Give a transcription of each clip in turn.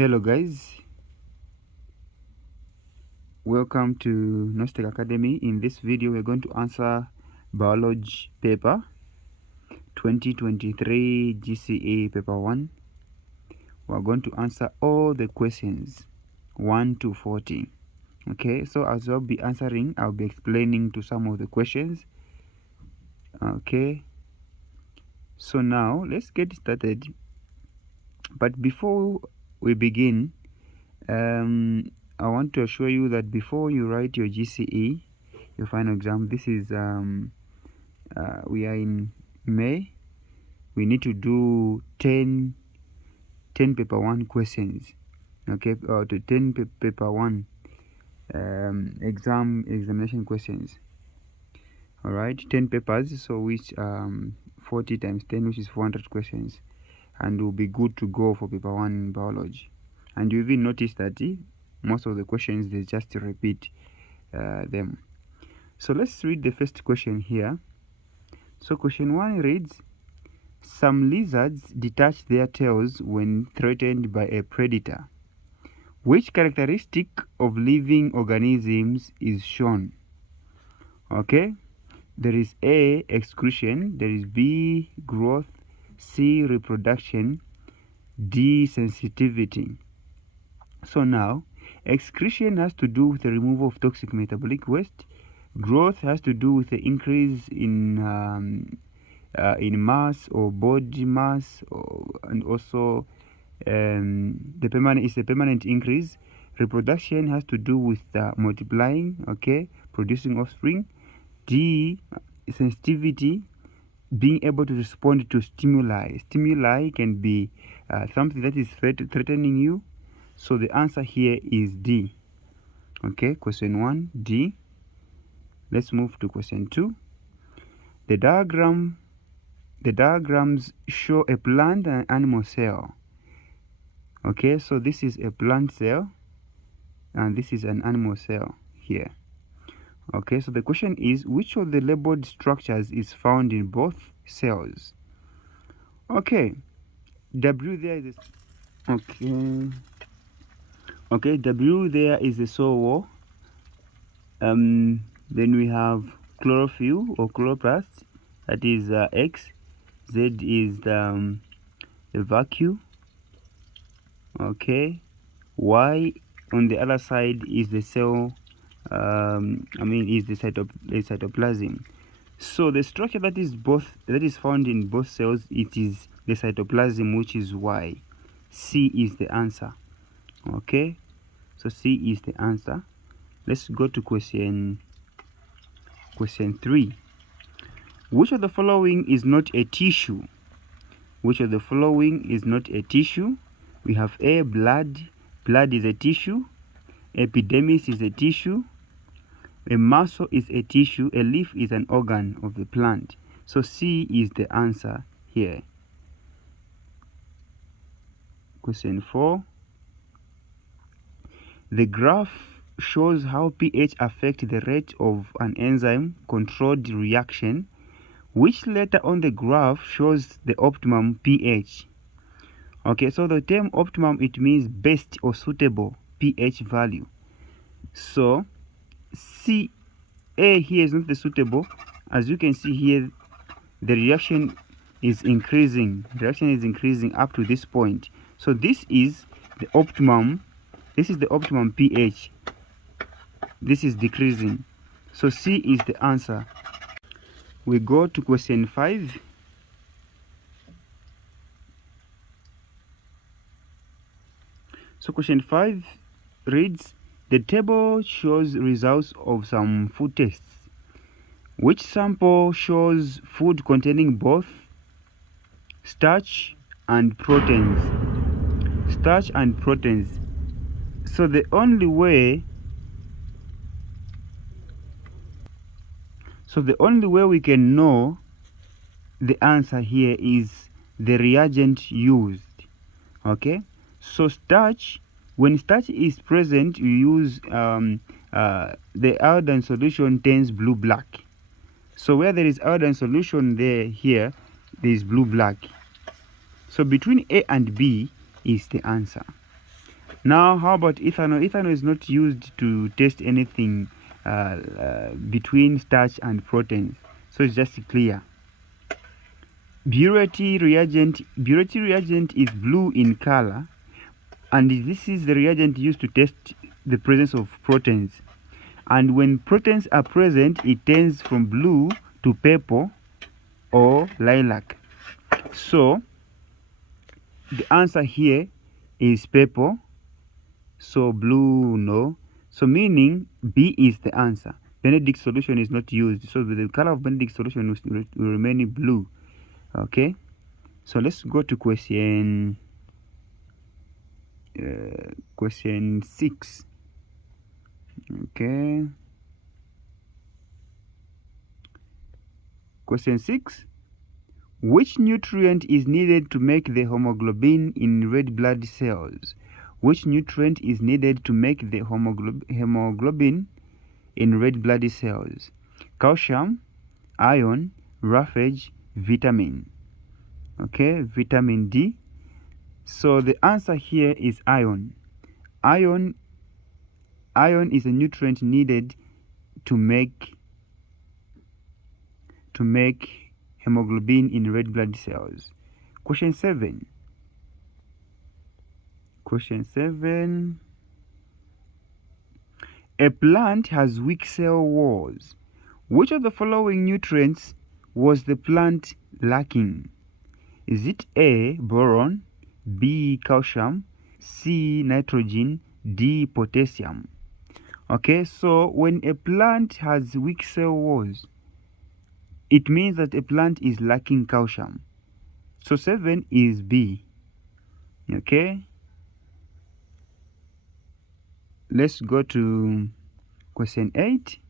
Hello guys, welcome to Nostec Academy. In this video we're going to answer biology paper 2023 GCE paper 1. We're going to answer all the questions 1 to 40. Okay, so as I'll be answering, I'll be explaining to some of the questions. Okay, so now let's get started. But before we begin, I want to assure you that before you write your GCE, your final exam, this is we are in May. We need to do 10 paper 1 questions. Okay, or to 10 paper 1 examination questions. All right, 10 papers, so which 40 times 10, which is 400 questions, and will be good to go for paper 1 in biology. And you even notice that most of the questions they just repeat them. So let's read the first question here. So question 1 reads, some lizards detach their tails when threatened by a predator. Which characteristic of living organisms is shown? Okay, there is A, excretion, there is B, growth, C, reproduction, D, sensitivity. So now, excretion has to do with the removal of toxic metabolic waste. Growth has to do with the increase in mass or body mass, and also the permanent increase. Reproduction has to do with multiplying, okay, producing offspring. D, sensitivity, being able to respond to stimuli. Stimuli can be something that is threatening you. So the answer here is D. Okay, question 1, D. Let's move to question 2. The diagrams show a plant and animal cell. Okay, so this is a plant cell and this is an animal cell here. Okay, so the question is, which of the labeled structures is found in both cells? Okay, W there is okay, W there is the cell wall. Then we have chlorophyll or chloroplast, that is X. Z is the vacuum. Okay, Y on the other side is the cell, is the cytoplasm. So the structure that is found in both cells, it is the cytoplasm, which is Y. C is the answer. Okay, so C is the answer. Let's go to question 3. Which of the following is not a tissue? Which of the following is not a tissue? We have A, blood. Blood is a tissue. Epidermis is a tissue. A muscle is a tissue. A leaf is an organ of the plant. So C is the answer here. Question 4. The graph shows how pH affects the rate of an enzyme controlled reaction. Which letter on the graph shows the optimum pH? Okay, so the term optimum, it means best or suitable pH value. So C, A here is not the suitable. As you can see here, the reaction is increasing. The reaction is increasing up to this point. So this is the optimum. This is the optimum pH. This is decreasing. So C is the answer. We go to question 5. So question 5 reads, the table shows results of some food tests. Which sample shows food containing both starch and proteins? Starch and proteins. So the only way we can know the answer here is the reagent used. Okay, so starch, when starch is present, you use the iodine solution turns blue-black. So where there is iodine solution there is blue-black. So between A and B is the answer. Now, how about ethanol? Ethanol is not used to test anything between starch and proteins, so it's just clear. Burette reagent is blue in color, and this is the reagent used to test the presence of proteins. And when proteins are present, it turns from blue to purple or lilac. So the answer here is purple. So blue, no. So meaning B is the answer. Benedict solution is not used. So the color of Benedict solution will remain blue. Okay. So let's go to question 6. Okay. Question 6. Which nutrient is needed to make the hemoglobin in red blood cells? Which nutrient is needed to make the hemoglobin in red blood cells? Calcium, iron, roughage, vitamin. Okay, vitamin D. So the answer here is iron. Iron is a nutrient needed to make hemoglobin in red blood cells. Question 7. A plant has weak cell walls. Which of the following nutrients was the plant lacking? Is it A, boron, B, calcium, C, nitrogen, D, potassium? Okay, so when a plant has weak cell walls, it means that a plant is lacking calcium. So 7 is B. Okay. Let's go to question 8.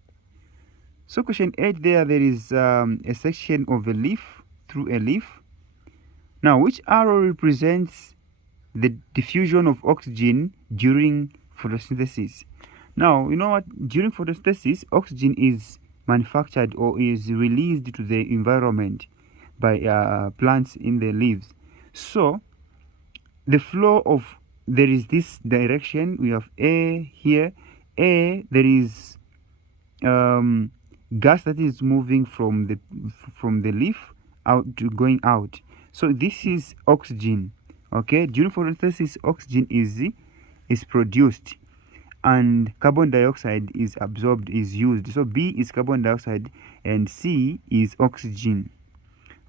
So question 8 there is a section of a leaf, through a leaf. Now, which arrow represents the diffusion of oxygen during photosynthesis? Now, you know what? During photosynthesis, oxygen is manufactured or is released to the environment by plants in the leaves. So the flow of, there is this direction. We have A here. A, there is gas that is moving from the leaf out to going out. So this is oxygen. Okay, during photosynthesis, oxygen is produced and carbon dioxide is absorbed, is used. So B is carbon dioxide and C is oxygen.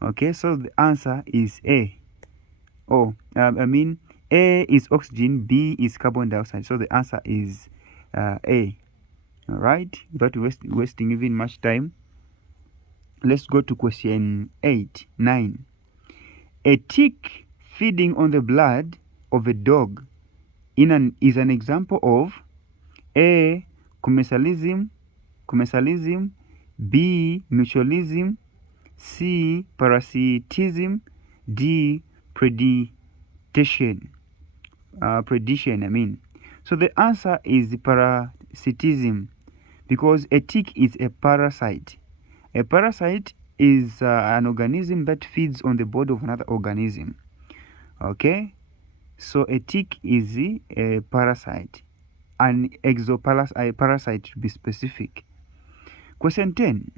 Okay, so the answer is A. A is oxygen, B is carbon dioxide. So the answer is A. All right, without wasting even much time, let's go to question 9. A tick feeding on the blood of a dog is an example of A, commensalism, B, mutualism, C, parasitism, D, predation. So the answer is parasitism, because a tick is a parasite. A parasite is an organism that feeds on the body of another organism. Okay, so a tick is a parasite, an exoparasite to be specific. Question 10.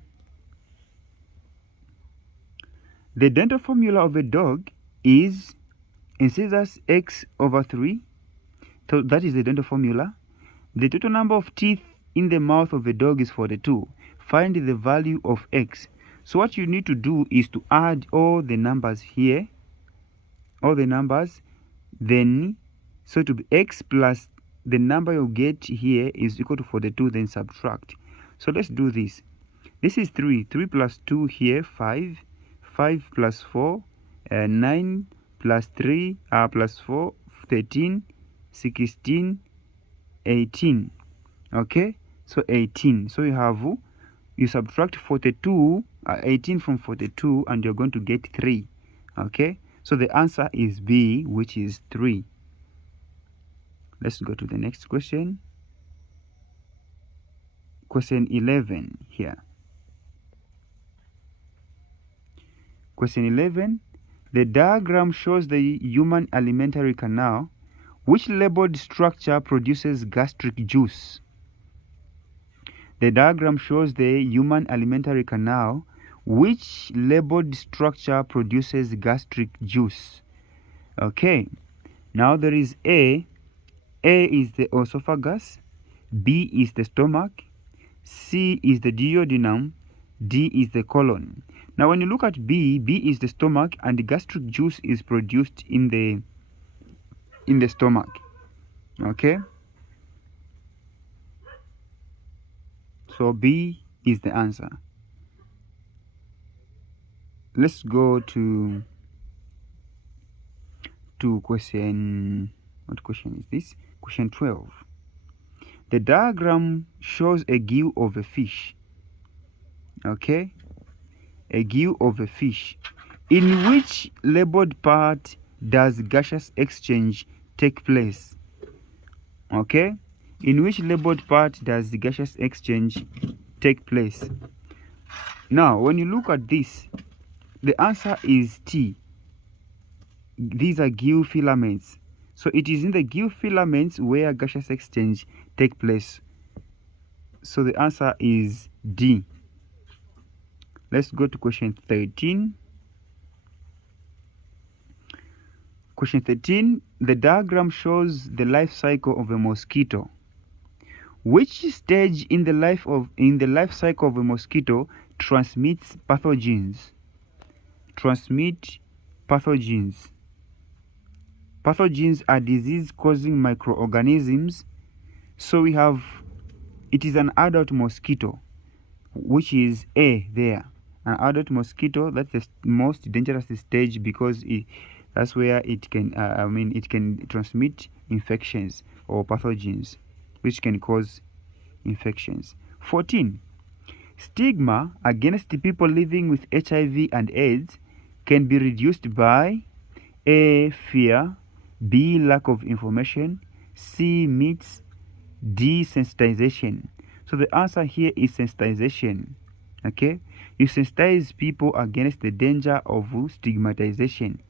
The dental formula of a dog is incisors x/3. So that is the dental formula. The total number of teeth in the mouth of a dog is 42. Find the value of x. So what you need to do is to add all the numbers here, then so to be x plus the number you get here is equal to 42, then subtract. So let's do this. This is 3 plus 2 here, 5 plus 4, 9 plus 3 plus 4, 13, 16, 18. Okay, so 18. So you subtract 18 from 42 and you're going to get 3. Okay, so the answer is B, which is 3. Let's go to the next question. Question 11 here. Question 11. The diagram shows the human alimentary canal. Which labeled structure produces gastric juice? The diagram shows the human alimentary canal. Which labeled structure produces gastric juice? Okay, now there is A. A is the esophagus, B is the stomach, C is the duodenum, D is the colon. Now when you look at B, B is the stomach, and the gastric juice is produced in the stomach. Okay, so B is the answer. Let's go to question, what question is this? Question 12. The diagram shows a gill of a fish. Okay, a gill of a fish. In which labeled part does gaseous exchange take place? Okay, in which labeled part does the gaseous exchange take place? Now when you look at this, the answer is T. These are gill filaments. So it is in the gill filaments where gaseous exchange take place. So the answer is D. Let's go to question 13. Question 13. The diagram shows the life cycle of a mosquito. Which stage in the life cycle of a mosquito transmits pathogens? Transmit pathogens. Pathogens are disease-causing microorganisms. So we have, it is an adult mosquito, which is A there. An adult mosquito, that's the most dangerous stage, because that's where it can, it can transmit infections or pathogens, which can cause infections. 14. Stigma against people living with HIV and AIDS can be reduced by A. Fear, B. Lack of information, C. Myths, D. Sensitization. So the answer here is sensitization. Okay, you sensitize people against the danger of stigmatization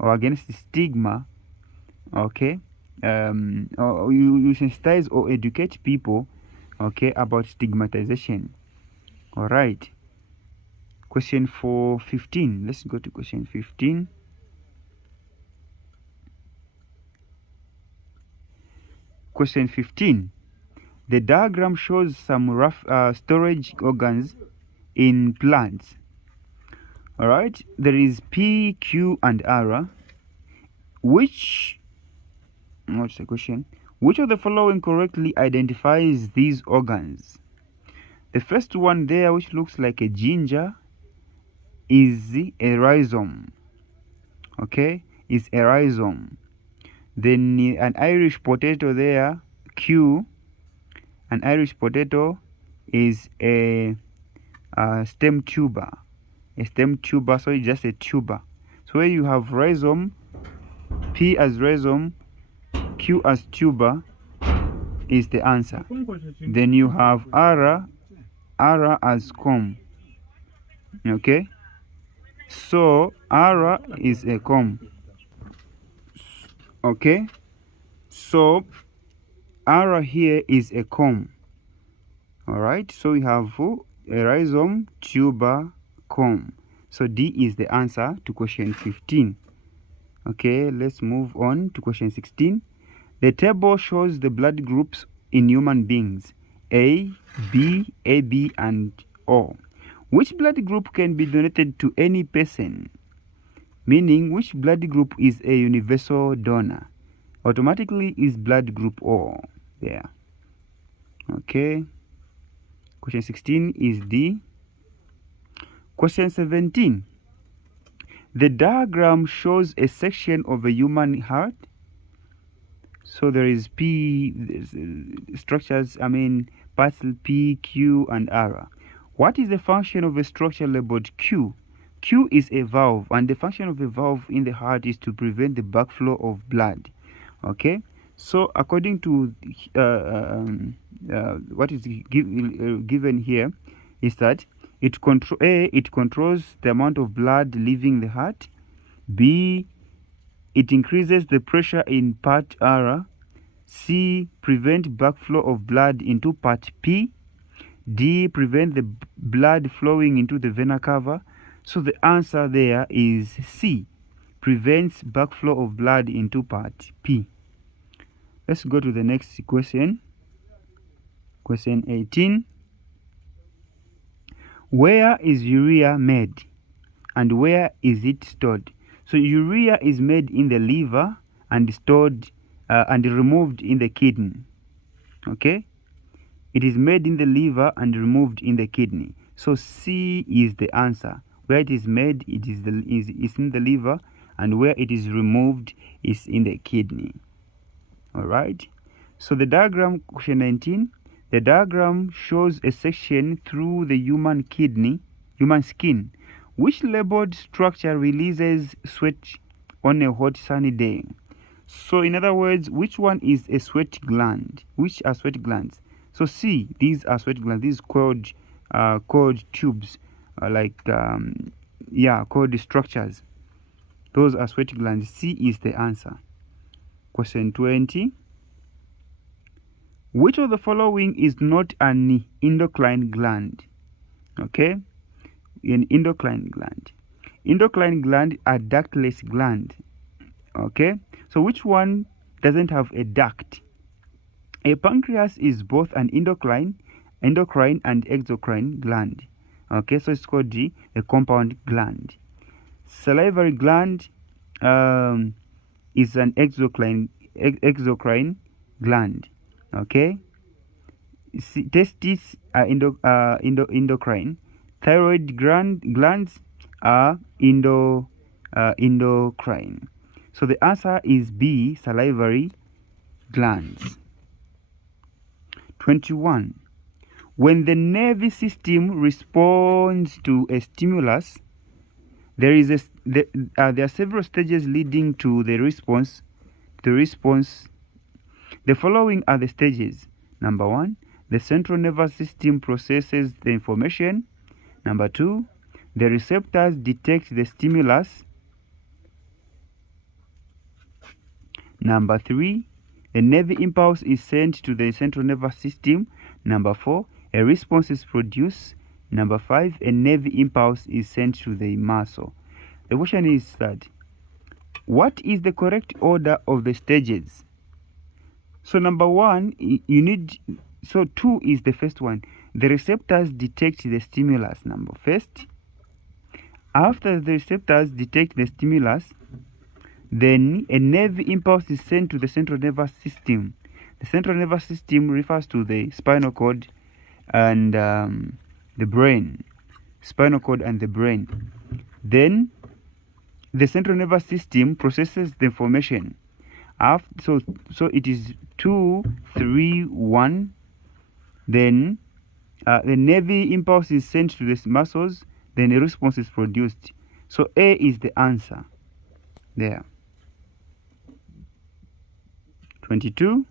or against the stigma. Okay, or you sensitize or educate people, okay, about stigmatization. All right, question 15. Let's go to question 15. Question 15. The diagram shows some rough storage organs in plants. All right, there is P, Q, and R. What's the question? Which of the following correctly identifies these organs? The first one there, which looks like a ginger, is a rhizome. Okay, is a rhizome. Then an Irish potato there, Q. An Irish potato is a stem tuber. A stem tuber, so it's just a tuber. So where you have rhizome, P as rhizome, Q as tuber is the answer. Then you have R as comb. Okay, so R is a comb. Okay, so R here is a comb. All right, so we have a rhizome, tuber, comb. So D is the answer to question 15. Okay, let's move on to question 16. The table shows the blood groups in human beings: A, B, AB, and O. Which blood group can be donated to any person? Meaning, which blood group is a universal donor? Automatically is blood group O there. Okay, question 16 is D. Question 17. The diagram shows a section of a human heart. So there is structures, parts P, Q, and R. What is the function of a structure labeled Q? Q is a valve, and the function of a valve in the heart is to prevent the backflow of blood. Okay, so according to what is given here is that it controls the amount of blood leaving the heart. B, it increases the pressure in part R. C, prevent backflow of blood into part P. D, prevent the blood flowing into the vena cava. So the answer there is C, prevents backflow of blood into part P. Let's go to the next question. Question 18. Where is urea made and where is it stored? So urea is made in the liver and stored and removed in the kidney. Okay? It is made in the liver and removed in the kidney. So C is the answer. Where it is made, it is in the liver, and where it is removed is in the kidney. All right. So the diagram, question 19, the diagram shows a section through the human skin, which labeled structure releases sweat on a hot sunny day. So in other words, which one is a sweat gland? Which are sweat glands? So C, these are sweat glands. These coiled tubes, coiled structures. Those are sweat glands. C is the answer. Question 20. Which of the following is not an endocrine gland? Okay, an endocrine gland. Endocrine gland are ductless gland. Okay, so which one doesn't have a duct? A pancreas is both an endocrine and exocrine gland. Okay, so it's called a compound gland. Salivary gland is an exocrine gland. Okay, testes are endocrine. Thyroid glands are endocrine. So the answer is B, salivary glands. 21. When the nervous system responds to a stimulus, there are several stages leading to the response. The following are the stages. Number 1, the central nervous system processes the information. Number 2, the receptors detect the stimulus. Number 3, a nerve impulse is sent to the central nervous system. Number 4, a response is produced. Number 5, a nerve impulse is sent to the muscle. The question is that, what is the correct order of the stages? So number 1, so 2 is the first one. The receptors detect the stimulus. Number first. After the receptors detect the stimulus, then a nerve impulse is sent to the central nervous system. The central nervous system refers to the spinal cord and the brain. Spinal cord and the brain. Then the central nervous system processes the information. So it is 2, 3, 1. Then the nerve impulse is sent to the muscles. Then a response is produced. So A is the answer there. 22.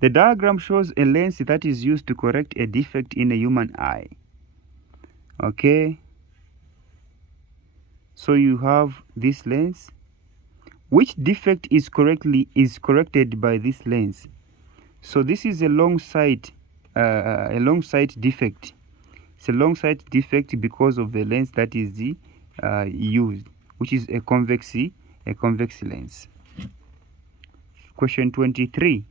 The diagram shows a lens that is used to correct a defect in a human eye. Okay. So you have this lens. Which defect is corrected by this lens? So this is a long sight defect. It's a long sight defect because of the lens that is used, which is a convex lens. Question 23.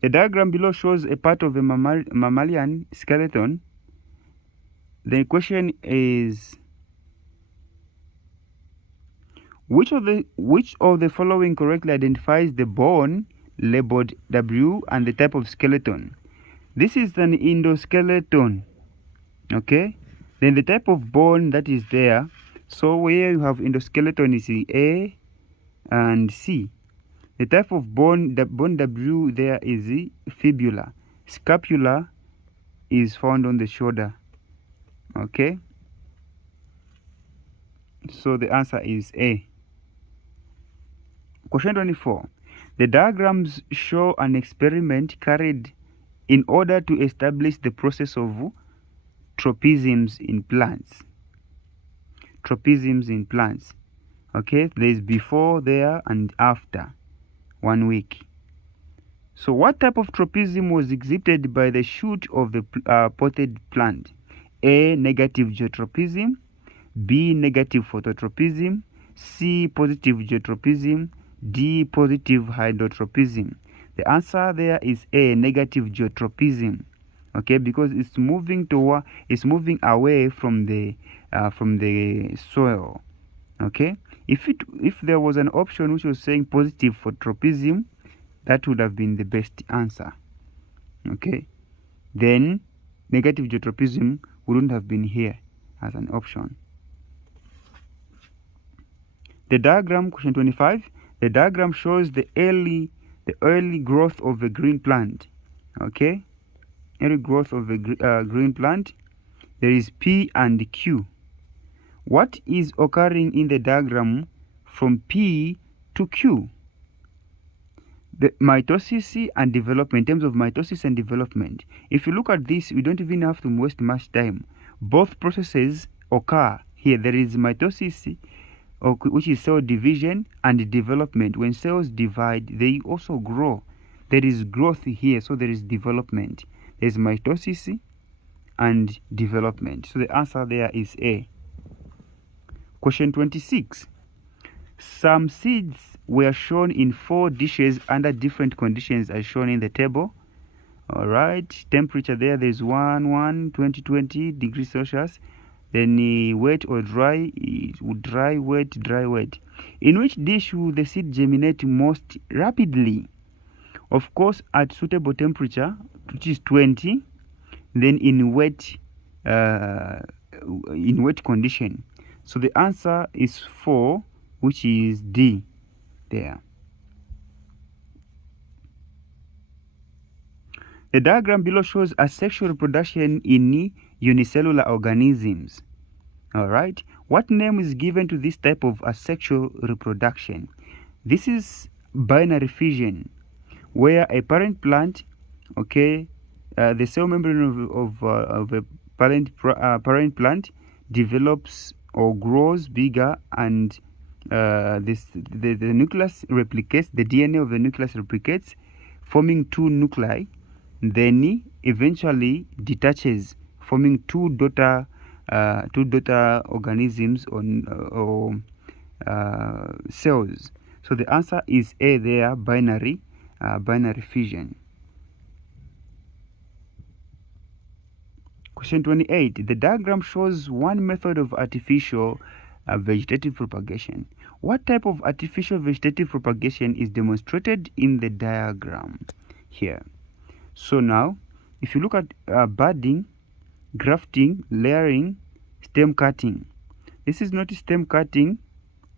The diagram below shows a part of a mammalian skeleton. The question is, which of the following correctly identifies the bone labeled W and the type of skeleton? This is an endoskeleton. Okay, then the type of bone that is there. So where you have endoskeleton is A and C. The type of bone, the bone W there is the fibula. Scapula is found on the shoulder. Okay, so the answer is A. Question 24. The diagrams show an experiment carried in order to establish the process of tropisms in plants. Tropisms in plants. Okay, there's before, there, and after 1 week. So what type of tropism was exhibited by the shoot of the potted plant? A, negative geotropism. B, negative phototropism. C, positive geotropism. D, positive hydrotropism. The answer there is A, negative geotropism. Okay, because it's moving away from the soil. Okay, if there was an option which was saying positive phototropism, that would have been the best answer. Okay, then negative geotropism wouldn't have been here as an option. The diagram, question 25. The diagram shows the early growth of a green plant. Okay, early growth of a green plant. There is P and Q. What is occurring in the diagram from P to Q? The mitosis and development. In terms of mitosis and development, if you look at this, we don't even have to waste much time. Both processes occur here. There is mitosis, which is cell division, and development. When cells divide, they also grow. There is growth here, so there is development. There is mitosis and development. So the answer there is A. Question 26. Some seeds were shown in 4 dishes under different conditions as shown in the table. All right, temperature there's 20 degrees Celsius. Then wet or dry, dry, wet. In which dish will the seed germinate most rapidly? Of course, at suitable temperature, which is 20. Then in wet condition. So the answer is 4, which is D there. The diagram below shows asexual reproduction in unicellular organisms. Alright, what name is given to this type of asexual reproduction? This is binary fission, where a parent plant, okay, the cell membrane of a parent plant develops or grows bigger, and the nucleus replicates, the DNA of the nucleus replicates, forming 2 nuclei, then eventually detaches, forming two daughter organisms or cells. So the answer is A there, binary fission. Question 28. The diagram shows one method of artificial vegetative propagation. What type of artificial vegetative propagation is demonstrated in the diagram here? So now, if you look at budding, grafting, layering, stem cutting. This is not stem cutting,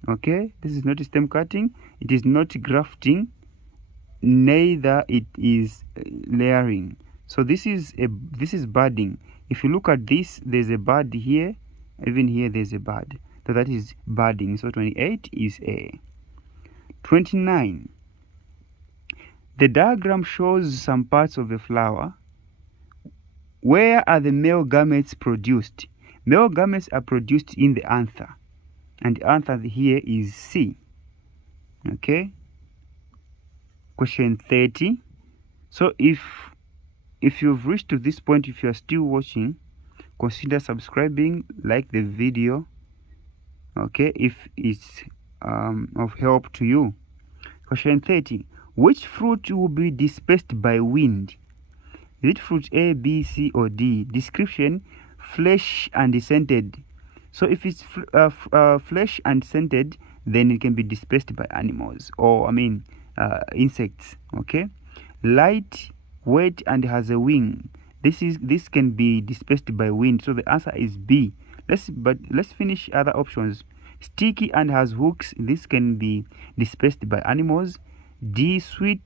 okay? This is not stem cutting. It is not grafting, neither it is layering. So this is budding. If you look at this, there's a bud here, even here there's a bud. So that is budding. So 28 is A. 29. The diagram shows some parts of a flower. Where are the male gametes produced? Male gametes are produced in the anther, and the anther here is C. Okay. Question 30. So if you've reached to this point, if you are still watching, consider subscribing, like the video, okay, if it's of help to you. Question 30. Which fruit will be dispersed by wind? Is it fruit A, B, C, or D? Description: flesh and scented. So if it's flesh and scented, then it can be dispersed by animals, or insects. Okay. Light, wet, and has a wing. This can be dispersed by wind. So the answer is B. Let's finish other options. Sticky and has hooks. This can be dispersed by animals. D. Sweet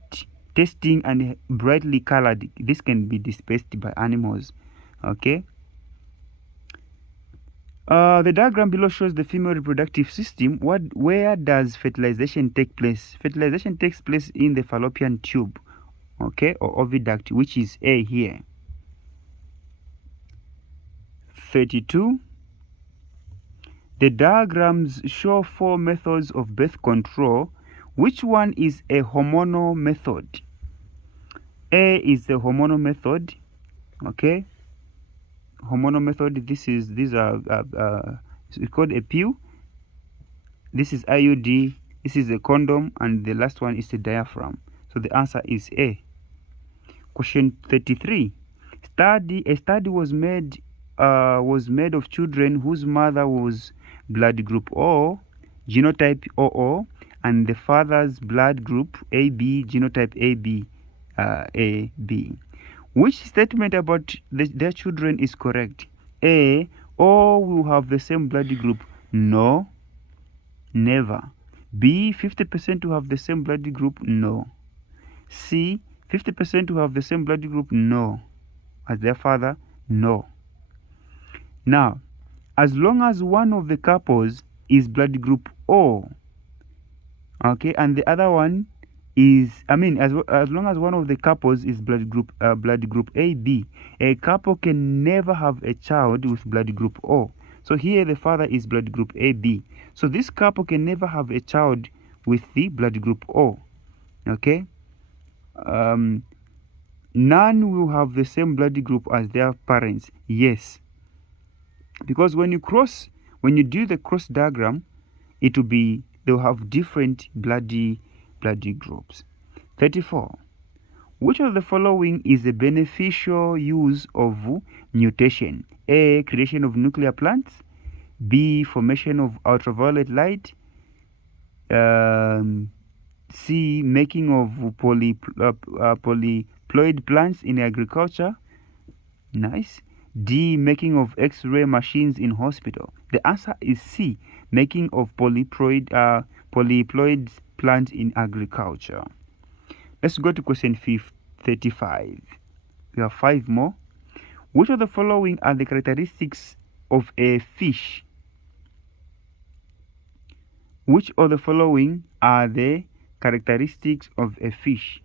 tasting and brightly colored. This can be dispersed by animals. Okay. The diagram below shows the female reproductive system. Where does fertilization take place? Fertilization takes place in the fallopian tube, okay, or oviduct, which is A here. 32. The diagrams show 4 methods of birth control. Which one is a hormonal method? A is the hormonal method. Okay, hormonal method. These are it's called a pill. This is IUD. This is a condom, and the last one is the diaphragm. So the answer is A. Question 33. A study was made of children whose mother was blood group O, genotype OO, and the father's blood group AB, genotype AB. Which statement about their children is correct? A, all will have the same blood group. No, never. B, 50% will have the same blood group. No. C, 50% will have the same blood group. No. As their father. No. Now, as long as one of the couples is blood group O, okay, and the other one is, as long as one of the couples is blood group AB, a couple can never have a child with blood group O. So here the father is blood group AB. So this couple can never have a child with the blood group O. Okay? None will have the same blood group as their parents. Yes. Because when you do the cross diagram, they'll have different bloody groups. 34. Which of the following is a beneficial use of mutation? A, creation of nuclear plants. B, formation of ultraviolet light. C, making of polyploid plants in agriculture. Nice. D, making of X-ray machines in hospital. The answer is C, making of polyploid plants in agriculture. Let's go to question 35. We have 5 more. Which of the following are the characteristics of a fish? Which of the following are the characteristics of a fish?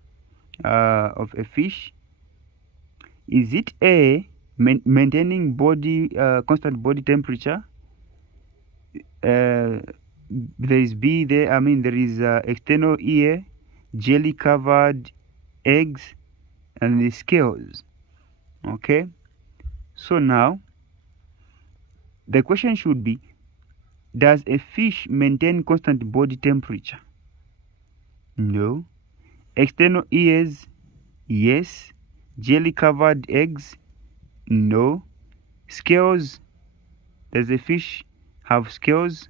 Is it A, maintaining constant body temperature? There is B there. There is external ear, jelly covered eggs, and the scales. Okay, so now the question should be, does a fish maintain constant body temperature? No. External ears? Yes. Jelly covered eggs? No. Scales? Does a fish have scales?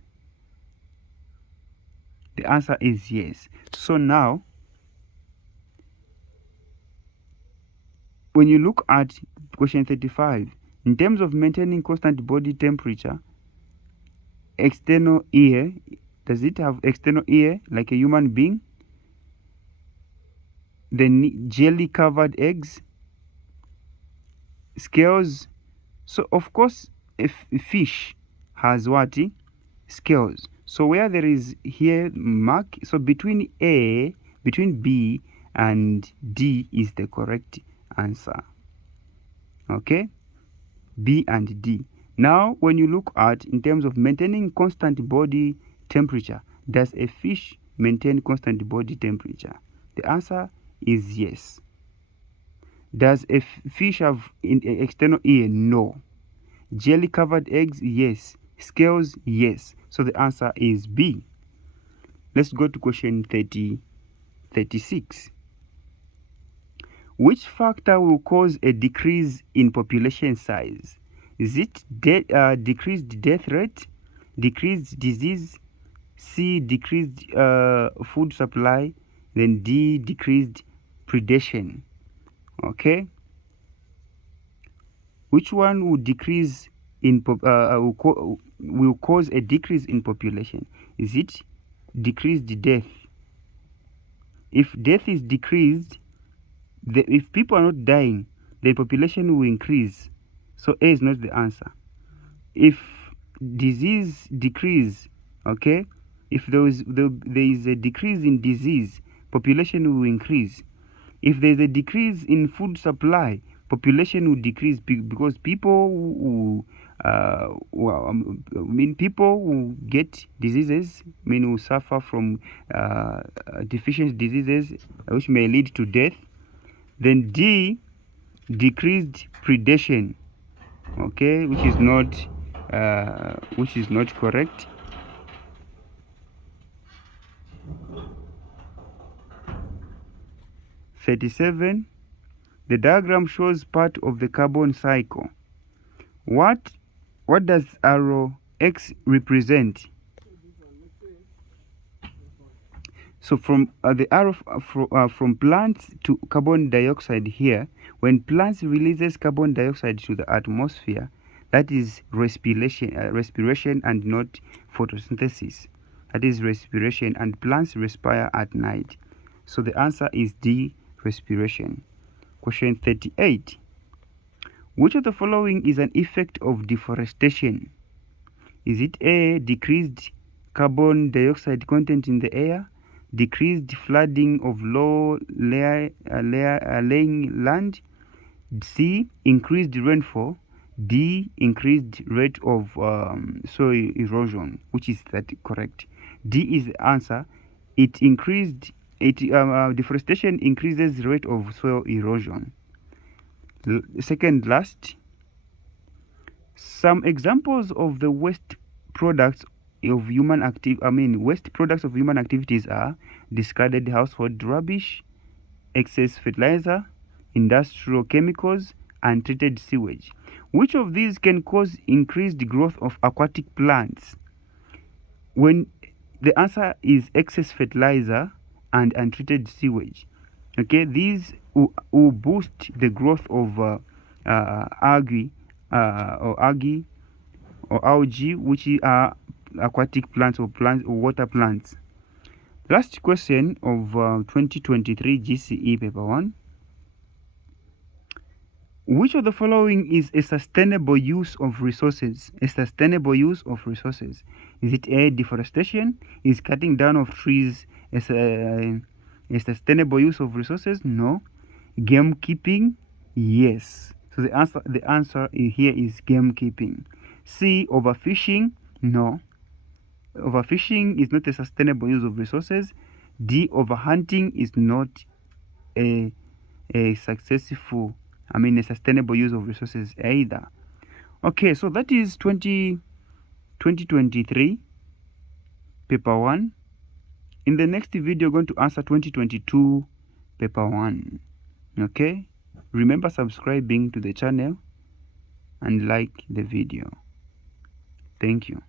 The answer is yes. So now, when you look at question 35, in terms of maintaining constant body temperature, external ear, does it have external ear like a human being? Then jelly covered eggs, scales. So of course a fish has what? Scales. So where there is here mark, so between B and D is the correct answer. Okay, B and D. Now when you look at in terms of maintaining constant body temperature, does a fish maintain constant body temperature? The answer is yes. Does a fish have an external ear? No. Jelly covered eggs? Yes. Scales? Yes. So the answer is B. Let's go to question 36. Which factor will cause a decrease in population size? Is it decreased death rate, decreased disease, C, decreased food supply, then D, decreased predation? Okay, which one will decrease in will cause a decrease in population? Is it decreased death? If death is decreased, if people are not dying, the population will increase. So A is not the answer. If disease decrease, okay, if there is a decrease in disease, population will increase. If there is a decrease in food supply, population will decrease because people will people who get diseases, who suffer from deficient diseases which may lead to death. Then D, decreased predation, okay, which is not correct. (37) The diagram shows part of the carbon cycle. What does arrow X represent? So from the arrow from plants to carbon dioxide here, when plants releases carbon dioxide to the atmosphere, that is respiration and not photosynthesis. That is respiration, and plants respire at night. So the answer is D, respiration. Question 38. Which of the following is an effect of deforestation? Is it A, decreased carbon dioxide content in the air, decreased flooding of low-lying land, C, increased rainfall, D, increased rate of soil erosion? Which is that correct? D is the answer. Deforestation increases the rate of soil erosion. Second last, some examples of the waste products of human activities are discarded household rubbish, excess fertilizer, industrial chemicals, and treated sewage. Which of these can cause increased growth of aquatic plants? When the answer is excess fertilizer and untreated sewage. Okay, these will boost the growth of algae, which are aquatic plants or water plants. Last question of 2023 GCE paper 1. Which of the following is a sustainable use of resources? A sustainable use of resources. Is it A, deforestation? Is cutting down of trees a sustainable use of resources? No. Game keeping? Yes. So the answer here is game keeping. C, overfishing? No. Overfishing is not a sustainable use of resources. D, overhunting is not a sustainable use of resources either. Okay, so that is 2023 paper 1. In the next video, we're going to answer 2022 paper 1. Okay, remember subscribing to the channel and like the video. Thank you.